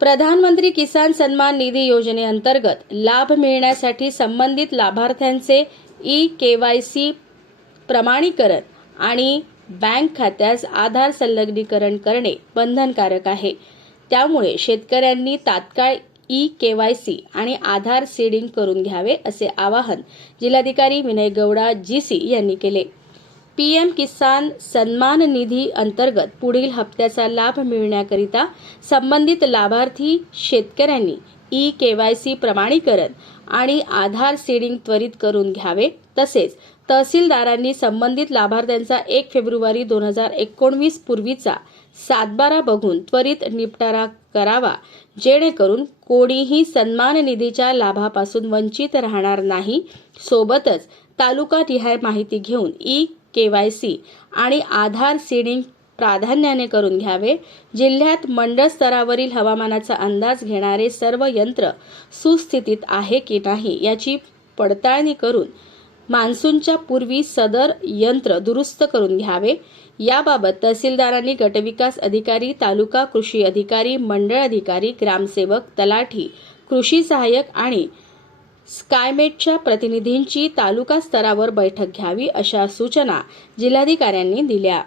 प्रधानमंत्री किसान सन्मान निधी योजनेअंतर्गत लाभ मिळण्यासाठी संबंधित लाभार्थ्यांचे ई के वाय सी प्रमाणीकरण आणि बँक खात्यास आधार संलग्नीकरण करणे बंधनकारक आहे. त्यामुळे शेतकऱ्यांनी तात्काळ ई के वाय सी आणि आधार सीडिंग करून घ्यावे असे आवाहन जिल्हाधिकारी विनय गौडा जी सी यांनी केले. पी एम किसान सन्मान निधी अंतर्गत पुढील हप्त्याचा लाभ मिळण्याकरिता संबंधित लाभार्थी शेतकऱ्यांनी ई के वाय सी प्रमाणीकरण आणि आधार सीडिंग त्वरित करून घ्यावे. तसेच तहसीलदारांनी संबंधित लाभार्थ्यांचा एक फेब्रुवारी दोन हजार एकोणवीस पूर्वीचा सातबारा बघून त्वरित निपटारा करावा जेणेकरून कोणीही सन्मान निधीच्या लाभापासून वंचित राहणार नाही. सोबतच तालुका तिहाय माहिती घेऊन ई के वाय सी आणि आधार सीडिंग प्राधान्याने करून घ्यावे. जिल्ह्यात मंडळ स्तरावरील हवामानाचा अंदाज घेणारे सर्व यंत्र सुस्थितीत आहे की नाही याची पडताळणी करून मान्सूनच्या पूर्वी सदर यंत्र दुरुस्त करून घ्यावे. याबाबत तहसीलदारांनी गटविकास अधिकारी तालुका कृषी अधिकारी मंडळ अधिकारी ग्रामसेवक तलाठी कृषी सहाय्यक आणि स्कायमेटच्या प्रतिनिधींची तालुका स्तरावर बैठक घ्यावी अशा सूचना जिल्हाधिकाऱ्यांनी दिल्या.